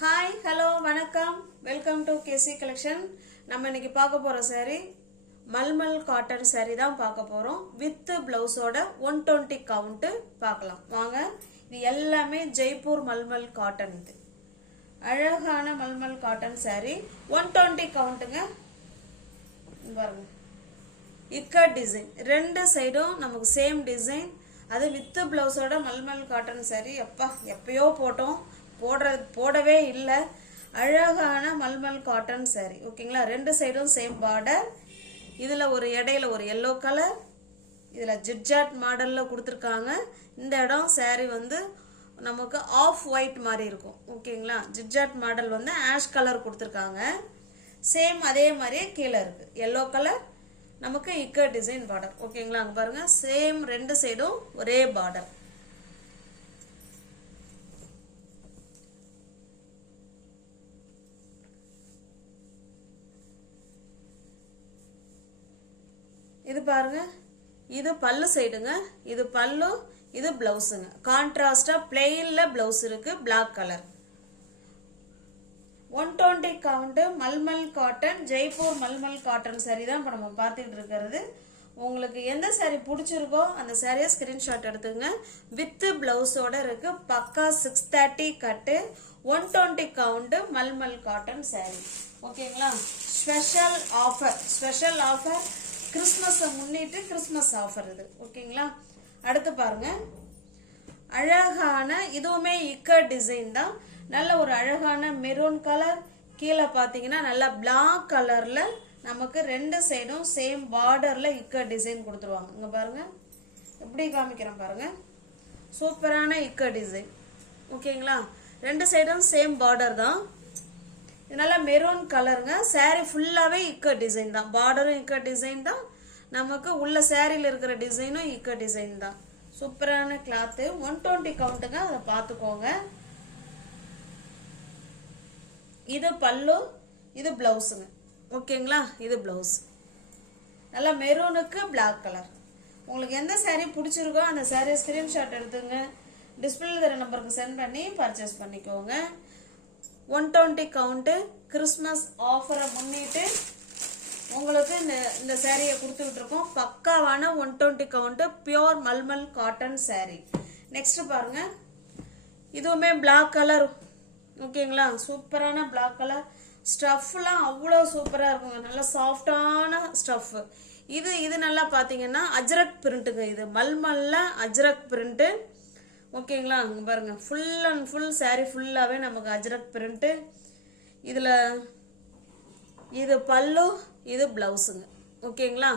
Hi hello வணக்கம் welcome to KC collection. நம்ம இன்னைக்கு பார்க்க போகிற saree மல்மல் காட்டன் saree தான் பார்க்க போகிறோம். வித் ப்ளவுஸோட 120 கவுண்ட்டு பார்க்கலாம் வாங்க. இது எல்லாமே ஜெய்ப்பூர் மல்மல் காட்டன். இது அழகான மல்மல் காட்டன் saree 120 கவுண்ட்டுங்க. பாருங்க, இக்கா டிசைன் ரெண்டு சைடும் நமக்கு சேம் டிசைன். அது வித் ப்ளவுஸோட மல்மல் காட்டன் saree. எப்பயோ போட்டோம், போடவே இல்லை. அழகான மல்மல் காட்டன் saree. ஓகேங்களா, ரெண்டு சைடும் சேம் பார்டர். இதில் ஒரு இடையில ஒரு எல்லோ கலர், இதில் ஜிட்ஜாட் மாடலில் கொடுத்துருக்காங்க. இந்த இடம் saree வந்து நமக்கு ஆஃப் ஒயிட் மாதிரி இருக்கும். ஓகேங்களா, ஜிட்ஜாட் மாடல் வந்து ஆஷ் கலர் கொடுத்துருக்காங்க. சேம் அதே மாதிரியே கீழே இருக்குது எல்லோ கலர். நமக்கு இக்கர் டிசைன் பார்டர். ஓகேங்களா, அங்கே பாருங்கள், சேம் ரெண்டு சைடும் ஒரே பார்டர். இது பாருங்க, இது பல்லு சைடுங்க. இது பல்லு, இது பிளவுஸுங்க. கான்ட்ராஸ்டா பிளெயின்ல பிளவுஸ் இருக்கு, பிளாக் கலர். 120 கவுண்ட் மல்மல் cotton, Jaipur mulmul cotton saree தான் இப்போ நம்ம பார்த்துட்டு இருக்கிறது. உங்களுக்கு எந்த saree பிடிச்சிருக்கோ அந்த சாரியை ஸ்கிரீன்ஷாட் எடுத்துங்க. வித் பிளவுஸோட இருக்கு, பக்கா 630 கட்டு, 120 கவுண்ட் மல்மல் காட்டன் saree. ஓகேங்களா, ஸ்பெஷல் ஆஃபர் கிறிஸ்மஸை முன்னிட்டு கிறிஸ்மஸ் ஆஃபர் இது. ஓகேங்களா, அடுத்து பாருங்க, அழகான இதுவுமே இக்கர் டிசைன் தான். நல்ல ஒரு அழகான மெரூன் கலர். கீழே பார்த்தீங்கன்னா நல்லா பிளாக் கலர்ல நமக்கு ரெண்டு சைடும் சேம் பார்டர்ல இக்கர் டிசைன் கொடுத்துருவாங்க. இங்க பாருங்க, எப்படி காமிக்கிறேன் பாருங்க, சூப்பரான இக்கர் டிசைன். ஓகேங்களா, ரெண்டு சைடும் சேம் பார்டர் தான். இதனால மெரூன் கலருங்க. saree ஃபுல்லாவே இக்கர் டிசைன் தான். பார்டரும் இக்கர் டிசைன் தான். நமக்கு உள்ள சாரியில் இருக்கிற டிசைனும் இக்கர் டிசைன் தான். சூப்பரான கிளாத்து. 120 கவுண்ட்டுங்க, அதை பார்த்துக்கோங்க. இது பல்லு, இது பிளவுஸுங்க. ஓகேங்களா, இது பிளவுஸ். நல்லா மெரூனுக்கு பிளாக் கலர். உங்களுக்கு எந்த saree பிடிச்சிருக்கோ அந்த saree ஸ்கிரீன்ஷாட் எடுத்துங்க. டிஸ்பிளேல தர நம்பருக்கு சென்ட் பண்ணி பர்ச்சேஸ் பண்ணிக்கோங்க. 120 கவுண்ட்டு கிறிஸ்மஸ் ஆஃபரை முன்னிட்டு உங்களுக்கு இந்த சாரியை கொடுத்துக்கிட்டு இருக்கோம். பக்காவான 120 count pure mulmul cotton saree. Next பாருங்க, இதுவுமே பிளாக் கலர். ஓகேங்களா, சூப்பரான பிளாக் கலர். ஸ்டஃப்லாம் அவ்வளோ சூப்பராக இருக்குங்க, நல்லா சாஃப்டான ஸ்டஃப். இது நல்லா பார்த்தீங்கன்னா அஜ்ரக் பிரிண்ட்டுங்க. இது மல்மல்ல அஜ்ரக் பிரிண்ட்டு. ஓகேங்களா, அங்கே பாருங்க, ஃபுல் அண்ட் ஃபுல் saree ஃபுல்லாகவே நமக்கு அஜ்ரக் பிரிண்ட்டு. இதில் இது பல்லு, இது பிளவுஸுங்க. ஓகேங்களா,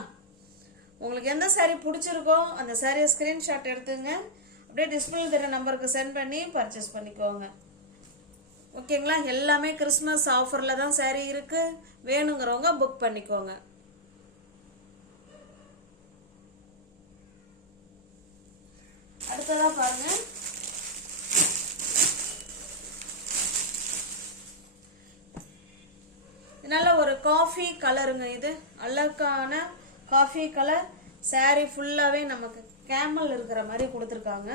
உங்களுக்கு எந்த saree பிடிச்சிருக்கோ அந்த சாரியை ஸ்க்ரீன்ஷாட் எடுத்துங்க. அப்படியே டிஸ்பிளே தர நம்பருக்கு சென்ட் பண்ணி பர்ச்சேஸ் பண்ணிக்கோங்க. ஓகேங்களா, எல்லாமே கிறிஸ்மஸ் ஆஃபரில் தான் saree இருக்கு. வேணுங்கிறவங்க புக் பண்ணிக்கோங்க. அடுத்ததா பாருங்க, நல்ல ஒரு காஃபி கலருங்க. இது அழகான காஃபி கலர். saree ஃபுல்லாவே நமக்கு கேமல் இருக்கிற மாதிரி கொடுத்துருக்காங்க.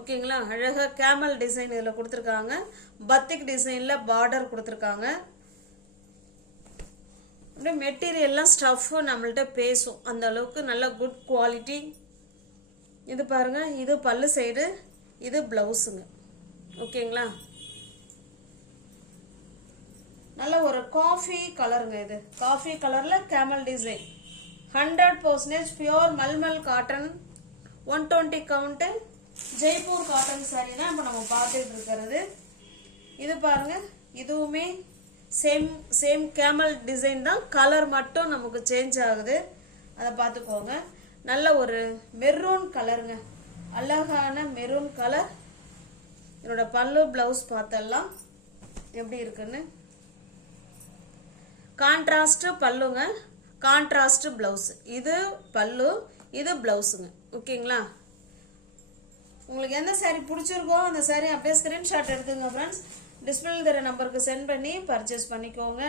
ஓகேங்களா, அழகா கேமல் டிசைன் இதில் கொடுத்துருக்காங்க. பத்திக் டிசைன்ல பார்டர் கொடுத்துருக்காங்க. அப்படியே மெட்டீரியல்லாம் ஸ்டஃப் நம்மள்ட்ட பேசும், அந்த அளவுக்கு நல்ல குட் குவாலிட்டி. இது பாருங்க, இது பல்லு சைடு, இது பிளவுஸுங்க. ஓகேங்களா, நல்ல ஒரு காஃபி கலருங்க. இது காஃபி கலர்ல camel design. 100% pure mulmul cotton, 120 count Jaipur cotton saree தான் இப்போ நம்ம பார்த்துட்டு இருக்கிறது. இது பாருங்க, இதுவுமே சேம் கேமல் டிசைன் தான். கலர் மட்டும் நமக்கு சேஞ்ச் ஆகுது, அதை பார்த்துக்கோங்க. நல்ல ஒரு மெரூன் கலருங்க, அழகான மெரூன் கலர். என்னோட பல்லு பிளவுஸ் பார்த்தெல்லாம் எப்படி இருக்குன்னு. கான்ட்ராஸ்ட் பல்லுங்க, கான்ட்ராஸ்ட் பிளவுஸ். இது பல்லு, இது பிளவுஸுங்க. ஓகேங்களா, உங்களுக்கு எந்த saree பிடிச்சிருக்கோ அந்த saree அப்படியே ஸ்கிரீன்ஷாட் எடுத்துங்க ஃப்ரெண்ட்ஸ். டிஸ்பிளேல தர நம்பருக்கு சென்ட் பண்ணி பர்ச்சேஸ் பண்ணிக்கோங்க.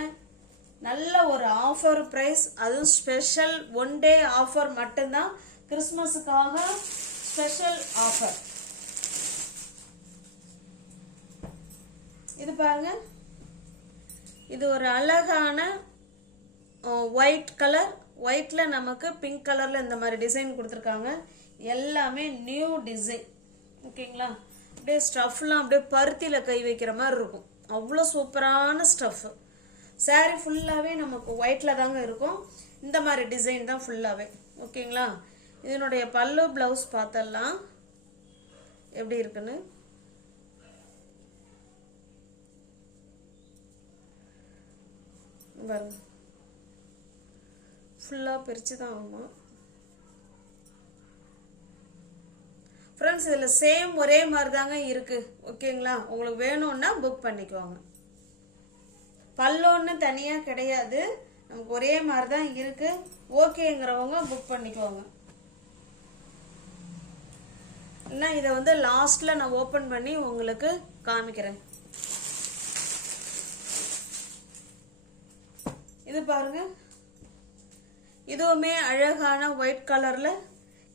நல்ல ஒரு ஆஃபர் பிரைஸ், அதுவும் ஸ்பெஷல் 1 டே ஆஃபர் மட்டும்தான். கிறிஸ்மஸுக்காக ஸ்பெஷல் ஆஃபர். இது பாருங்க, இது ஒரு அழகான ஒயிட் கலர். ஒயிட்ல நமக்கு பிங்க் கலர்ல இந்த மாதிரி டிசைன் கொடுத்துருக்காங்க. எல்லாமே நியூ டிசைன். ஓகேங்களா? அப்படியே ஸ்டஃப்லாம் அப்படியே பருத்தியில் கை வைக்கிற மாதிரி இருக்கும். அவ்வளோ சூப்பரான ஸ்டஃப். சாரீ ஃபுல்லாகவே நமக்கு ஒயிட்டில் தாங்க இருக்கும். இந்த மாதிரி டிசைன் தான் ஃபுல்லாகவே. ஓகேங்களா? இதனுடைய பல்லு ப்ளவுஸ் பார்த்தலாம் எப்படி இருக்குன்னு. பாருங்க, ஃபுல்லாக பிரித்து தான் ஆகும் ஃப்ரெண்ட்ஸ். இதில் சேம் ஒரே மாதிரி தாங்க இருக்குது. ஓகேங்களா? உங்களுக்கு வேணும்னா புக் பண்ணிக்குவாங்க. பல்லோன்னு தனியாக கிடையாது, நமக்கு ஒரே மாதிரி தான் இருக்குது. ஓகேங்கிறவங்க புக் பண்ணிக்குவாங்க. இல்லைன்னா இதை வந்து லாஸ்ட்டில் நான் ஓப்பன் பண்ணி உங்களுக்கு காமிக்கிறேன். இது பாருங்க, இதுவுமே அழகான ஒயிட் கலரில்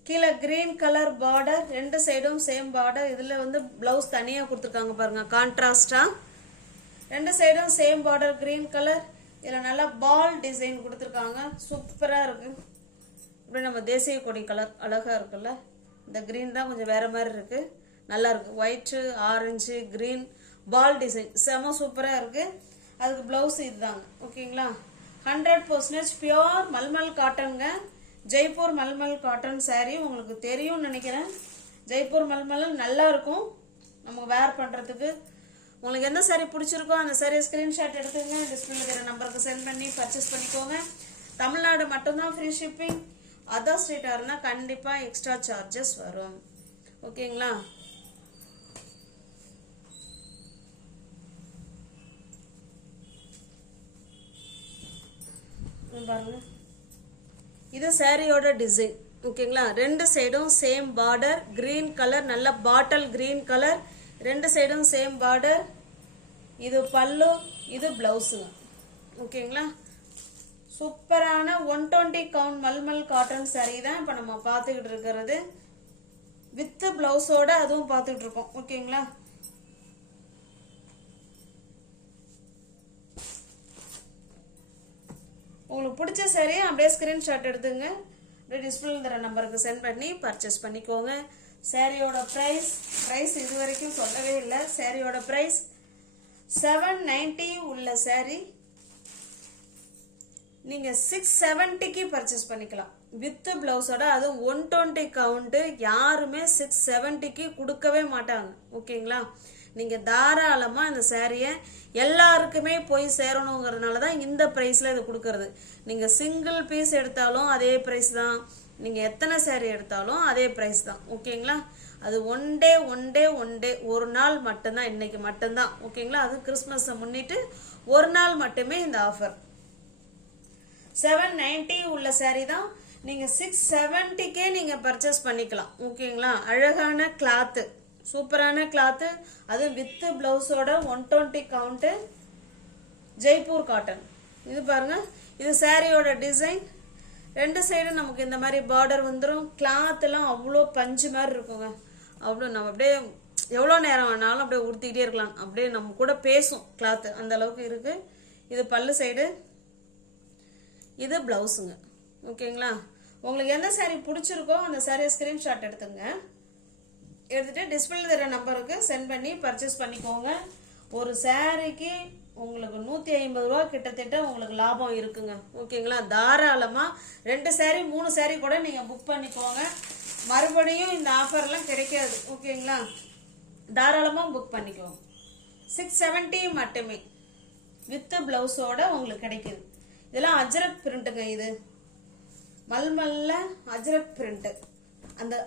கீழே கிரீன் கலர் பார்டர், ரெண்டு சைடும் சேம் பார்டர். இதில் வந்து ப்ளவுஸ் தனியாக கொடுத்துருக்காங்க பாருங்க, கான்ட்ராஸ்டாக. ரெண்டு சைடும் சேம் பார்டர் கிரீன் கலர். இதில் நல்லா பால் டிசைன் கொடுத்துருக்காங்க. சூப்பராக இருக்கு. இப்படி நம்ம தேசிய கொடி கலர் அழகாக இருக்குல்ல. இந்த கிரீன் தான் கொஞ்சம் வேறு மாதிரி இருக்குது. நல்லா இருக்குது. ஒயிட்டு, ஆரஞ்சு, கிரீன், பால் டிசைன் செம சூப்பராக இருக்குது. அதுக்கு ப்ளவுஸ் இதுதாங்க. ஓகேங்களா? 100% பியோர் மல்மல் காட்டனுங்க. ஜெய்ப்பூர் மல்மல் காட்டன் saree உங்களுக்கு தெரியும்னு நினைக்கிறேன். ஜெய்ப்பூர் மல்மல் நல்லா இருக்கும் நமக்கு வேர் பண்ணுறதுக்கு. உங்களுக்கு எந்த saree பிடிச்சிருக்கோ அந்த saree ஸ்க்ரீன்ஷாட் எடுத்துங்க. டிஸ்பிளேல இருக்கிற நம்பருக்கு சென்ட் பண்ணி பர்ச்சேஸ் பண்ணிக்கோங்க. தமிழ்நாடு மட்டும்தான் ஃப்ரீ ஷிப்பிங். அதர் ஸ்டேட்டாக இருந்தால் கண்டிப்பாக எக்ஸ்ட்ரா சார்ஜஸ் வரும். ஓகேங்களா? பாருங்க, இது சாரியோட டிசைன். ஓகேங்களா? ரெண்டு சைடும் சேம் பார்டர், கிரீன் கலர், நல்ல பாட்டில் கிரீன் கலர். ரெண்டு சைடும் சேம் பார்டர். இது பல்லு, இது பிளவுஸுங்க. ஓகேங்களா? சூப்பரான 120 கவுண்ட் மல்மல் காட்டன் saree தான் இப்போ நம்ம பார்த்துக்கிட்டு இருக்கிறது. வித் பிளவுஸோட அதுவும் பார்த்துக்கிட்டு இருக்கோம். ஓகேங்களா? உங்களுக்கு பிடிச்ச saree அப்படியே ஸ்க்ரீன்ஷாட் எடுத்துங்க. அப்படியே டிஸ்பிளேல தர நம்பருக்கு சென்ட் பண்ணி பர்ச்சேஸ் பண்ணிக்கோங்க. சாரியோட ப்ரைஸ் இது வரைக்கும் சொல்லவே இல்லை. சாரியோட ப்ரைஸ் 790 உள்ள saree நீங்கள் 670க்கு பர்ச்சேஸ் பண்ணிக்கலாம் வித் பிளவுஸோட. அதுவும் 120 கவுண்ட்டு யாருமே 670க்கு கொடுக்கவே மாட்டாங்க. ஓகேங்களா? நீங்கள் தாராளமாக இந்த சாரியை எல்லாருக்குமே போய் சேரணுங்கிறதுனால தான் இந்த ப்ரைஸில் இது கொடுக்கறது. நீங்கள் சிங்கிள் பீஸ் எடுத்தாலும் அதே ப்ரைஸ் தான், நீங்கள் எத்தனை சாரி எடுத்தாலும் அதே ப்ரைஸ் தான். ஓகேங்களா? அது ஒன் டே ஒரு நாள் மட்டும்தான், இன்னைக்கு மட்டும்தான். ஓகேங்களா? அது கிறிஸ்மஸை முன்னிட்டு ஒரு நாள் மட்டுமே இந்த ஆஃபர். 790 உள்ள சாரி தான் நீங்கள் 670க்கே நீங்கள் பர்ச்சேஸ் பண்ணிக்கலாம். ஓகேங்களா? அழகான கிளாத்து, சூப்பரான கிளாத்து, அது வித் பிளவுஸோட 120 கவுண்ட்டு ஜெய்ப்பூர் காட்டன். இது பாருங்க, இது சாரியோட டிசைன். ரெண்டு சைடும் நமக்கு இந்த மாதிரி பார்டர் வந்துடும். கிளாத்லாம் அவ்வளோ பஞ்சு மாதிரி இருக்குங்க. அவ்வளோ நம்ம அப்படியே எவ்வளோ நேரம் வேணாலும் அப்படியே உடுத்திக்கிட்டே இருக்கலாம். அப்படியே நம்ம கூட பேசும் கிளாத்து, அந்த அளவுக்கு இருக்கு. இது பல்லு சைடு, இது பிளவுஸுங்க. ஓகேங்களா? உங்களுக்கு எந்த சாரீ பிடிச்சிருக்கோ அந்த சாரியை ஸ்க்ரீன்ஷாட் எடுத்துங்க. எடுத்துட்டு டிஸ்பிளேல தர நம்பருக்கு சென்ட் பண்ணி பர்ச்சேஸ் பண்ணிக்கோங்க. ஒரு சாரிக்கு உங்களுக்கு 150 ரூபா கிட்டத்தட்ட உங்களுக்கு லாபம் இருக்குங்க. ஓகேங்களா? தாராளமாக 2 சாரி 3 சாரி கூட நீங்கள் புக் பண்ணிக்கோங்க. மறுபடியும் இந்த ஆஃபர்லாம் கிடைக்காது. ஓகேங்களா? தாராளமாக புக் பண்ணிக்கோங்க. 670 மட்டுமே வித் பிளவுஸோட உங்களுக்கு கிடைக்குது. இதெல்லாம் அஜ்ரக் பிரிண்ட்டுங்க. இது மல்மல்ல அஜ்ரக் பிரிண்ட்டு.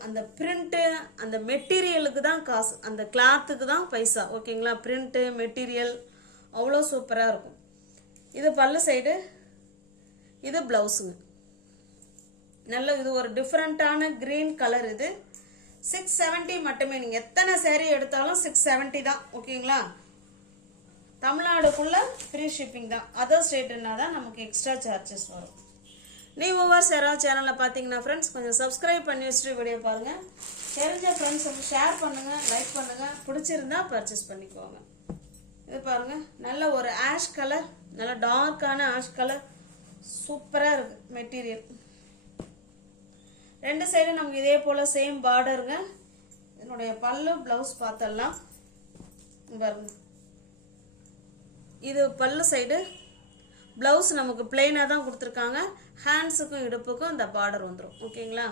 அந்த பிரிண்ட்டு, அந்த மெட்டீரியலுக்கு தான் காசு, அந்த கிளாத்துக்கு தான் பைசா. ஓகேங்களா? பிரிண்ட்டு மெட்டீரியல் அவ்வளோ சூப்பராக இருக்கும். இது பல்லு சைடு, இது பிளவுஸுங்க. நல்ல இது ஒரு டிஃப்ரெண்ட்டான கிரீன் கலர். இது 670 மட்டுமே. நீங்கள் எத்தனை சாரீ எடுத்தாலும் 670 தான். ஓகேங்களா? தமிழ்நாடுக்குள்ள ஃப்ரீ ஷிப்பிங் தான். அதர் ஸ்டேட்னா தான் நமக்கு எக்ஸ்ட்ரா சார்ஜஸ் வரும். வியூவர்ஸ் யாராவது சேனலில் பார்த்தீங்கன்னா ஃப்ரெண்ட்ஸ் கொஞ்சம் சப்ஸ்கிரைப் பண்ணி வச்சுட்டு வீடியோ பாருங்கள். தெரிஞ்ச ஃப்ரெண்ட்ஸ் ஷேர் பண்ணுங்கள், லைக் பண்ணுங்கள். பிடிச்சிருந்தா பர்ச்சேஸ் பண்ணிக்கோங்க. இது பாருங்க நல்ல ஒரு ஆஷ் கலர், நல்ல டார்க்கான ஆஷ் கலர், சூப்பராக இருக்கு மெட்டீரியல். ரெண்டு சைடும் நமக்கு இதே போல் சேம் பார்டருங்க. இதனுடைய பல்லு ப்ளவுஸ் பார்த்தலாம் பாருங்க. இது பல்லு சைடு, ப்ளவுஸ் நமக்கு பிளெயினாக தான் கொடுத்துருக்காங்க. ஹேண்ட்ஸுக்கும் இடுப்புக்கும் இந்த பார்டர் வந்துடும். ஓகேங்களா?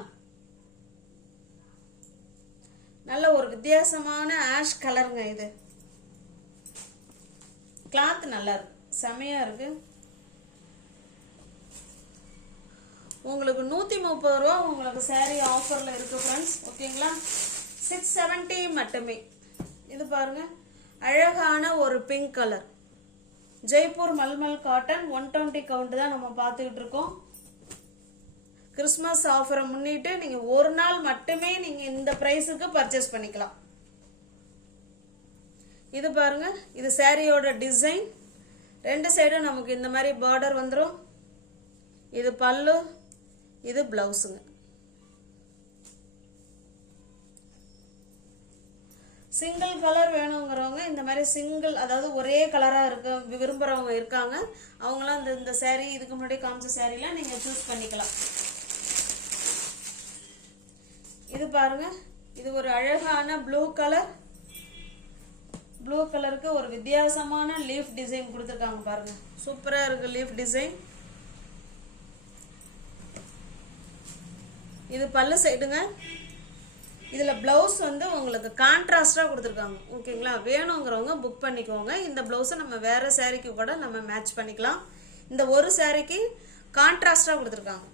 நல்ல ஒரு வித்தியாசமான ஆஷ் கலருங்க. இது கிளாத் நல்லா இருக்கு, செமையா இருக்கு. உங்களுக்கு 130 ரூபா உங்களுக்கு saree ஆஃபர்ல இருக்கு ஃப்ரெண்ட்ஸ். ஓகேங்களா? 670 மட்டுமே. இது பாருங்க அழகான ஒரு pink colour, Jaipur mulmul cotton 120 count தான் நம்ம பார்த்துக்கிட்டு இருக்கோம். கிறிஸ்மஸ் ஆஃபரை முன்னிட்டு நீங்க ஒரு நாள் மட்டுமே நீங்க இந்த பிரைஸுக்கு பர்ச்சேஸ் பண்ணிக்கலாம். இது பாருங்க, இது சாரியோட டிசைன். ரெண்டு சைடும் நமக்கு இந்த மாதிரி பார்டர் வந்துடும். இது பல்லு, இது பிளவுஸுங்க. சிங்கிள் கலர் வேணுங்கிறவங்க இந்த மாதிரி சிங்கிள், அதாவது ஒரே கலராக இருக்க விரும்புகிறவங்க இருக்காங்க. அவங்களாம் இந்த saree இதுக்கு முன்னாடி காமிச்ச சாரீலாம் நீங்கள் சூஸ் பண்ணிக்கலாம். இது பாருங்க, இது ஒரு அழகான ப்ளூ கலர். ப்ளூ கலருக்கு ஒரு வித்தியாசமான லீஃப் டிசைன் கொடுத்துருக்காங்க பாருங்க, சூப்பரா இருக்கு லீஃப் டிசைன். இது பல்லு சைடுங்க. இதுல பிளவுஸ் வந்து உங்களுக்கு கான்ட்ராஸ்டா கொடுத்துருக்காங்க. ஓகேங்களா? வேணுங்கிறவங்க புக் பண்ணிக்கோங்க. இந்த பிளவுஸை நம்ம வேற சாரிக்கு கூட நம்ம மேட்ச் பண்ணிக்கலாம். இந்த ஒரு சாரிக்கு கான்ட்ராஸ்டா கொடுத்துருக்காங்க.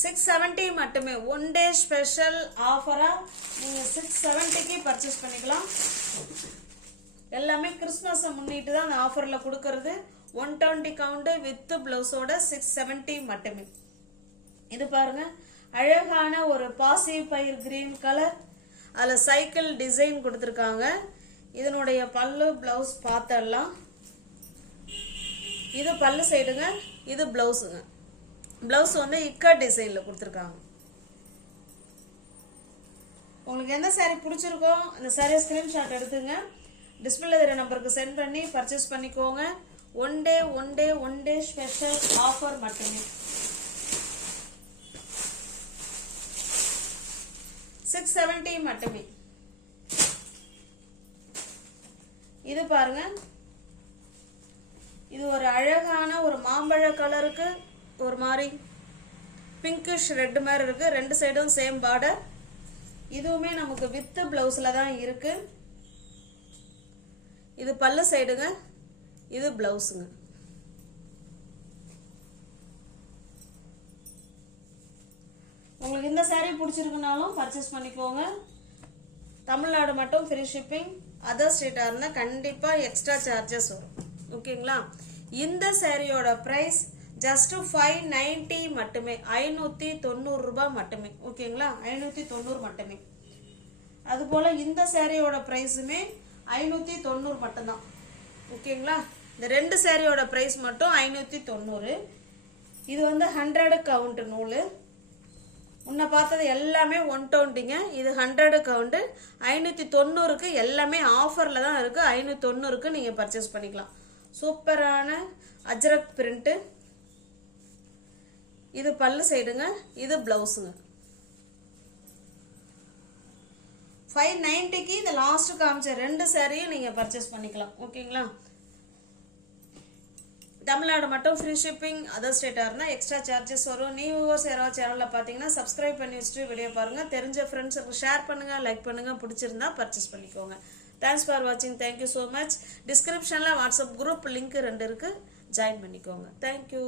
$670 மட்டுமே. ஒன் டே ஸ்பெஷல் ஆஃபரா நீங்க 670க்கு பர்ச்சேஸ் பண்ணிக்கலாம். எல்லாமே கிறிஸ்மஸை முன்னிட்டு தான் அந்த ஆஃபர்ல கொடுக்கறது. 120 கவுண்ட் வித் பிளவுஸோட 670 மட்டுமே. இது பாருங்க அழகான ஒரு பாசி பயிர் கிரீன் கலர், அதுல சைக்கிள் டிசைன் கொடுத்துருக்காங்க. இதனுடைய பல்லு பிளவுஸ் பார்த்தரலாம். இது பல்லு சைடுங்க, இது பிளவுஸுங்க. பிளவுஸ் வந்து இக்கா டிசைன்ல கொடுத்துருக்காங்க. உங்களுக்கு எந்த saree பிடிச்சிருக்கோ அந்த saree ஸ்கிரீன்ஷாட் எடுத்துங்க. டிஸ்பிளேல இருக்கிற நம்பருக்கு சென்ட் பண்ணி பர்ச்சேஸ் பண்ணிக்கோங்க. ஒன் டே ஸ்பெஷல் ஆஃபர் மட்டுமே. 670 மட்டுமே. இது பாருங்க, இது ஒரு அழகான ஒரு மாம்பழ கலருக்கு ஒரு மாதிரி பிங்கிஷ் ரெட் மாதிரி இருக்கு. ரெண்டு சைடும் சேம் பார்டர். இதுவுமே நமக்கு வித் பிளவுஸ்ல தான் இருக்கு. இது பல்லு சைடுங்க, இது பிளவுஸுங்க. உங்களுக்கு இந்த saree பிடிச்சிருக்குனாலும் பர்ச்சேஸ் பண்ணிக்கோங்க. தமிழ்நாடு மட்டும் ஃப்ரீ ஷிப்பிங். அதர் ஸ்டேட்டா இருந்தா கண்டிப்பா எக்ஸ்ட்ரா சார்ஜஸ் வரும். ஓகேங்களா? இந்த சாரியோட பிரைஸ் ஜஸ்ட் 590 மட்டுமே, 590 ரூபாய் மட்டுமே. ஓகேங்களா? 590 மட்டுமே. அதுபோல இந்த சாரியோட பிரைஸுமே 590 மட்டும்தான். ஓகேங்களா? இந்த ரெண்டு சாரியோட பிரைஸ் மட்டும் 590. இது வந்து 100 கவுண்ட் நூல். முன்ன பார்த்தது எல்லாமே 120ங்க. இது 100 கவுண்ட். 590க்கு எல்லாமே ஆஃபர்ல தான் இருக்கு. 590க்கு நீங்க பர்ச்சேஸ் பண்ணிக்கலாம். சூப்பரான அஜ்ரக் பிரிண்ட். இது பல்லு சைடுங்க, இது பிளவுஸுங்க. 590க்கு இந்த லாஸ்ட் காமிச்ச ரெண்டு சாரியும் நீங்க பர்ச்சேஸ் பண்ணிக்கலாம். ஓகேங்களா? தமிழ்நாடு மட்டும் ஃப்ரீ ஷிப்பிங். அதர் ஸ்டேட்டா இருந்தா எக்ஸ்ட்ரா சார்ஜஸ் வரும். நியூ வியூவர்ஸ் யாராவது சேனல்ல பாத்தீங்கன்னா சப்ஸ்கிரைப் பண்ணி வச்சுட்டு வீடியோ பாருங்க. தெரிஞ்ச ஃப்ரெண்ட்ஸுக்கு ஷேர் பண்ணுங்க, லைக் பண்ணுங்க. பிடிச்சிருந்தா பர்ச்சேஸ் பண்ணிக்கோங்க. தேங்க்ஸ் ஃபார் வாட்சிங். Thank you so much. டிஸ்கிரிப்ஷன்ல வாட்ஸ்அப் குரூப் லிங்க் 2 இருக்கு, ஜாயின் பண்ணிக்கோங்க. தேங்க்யூ.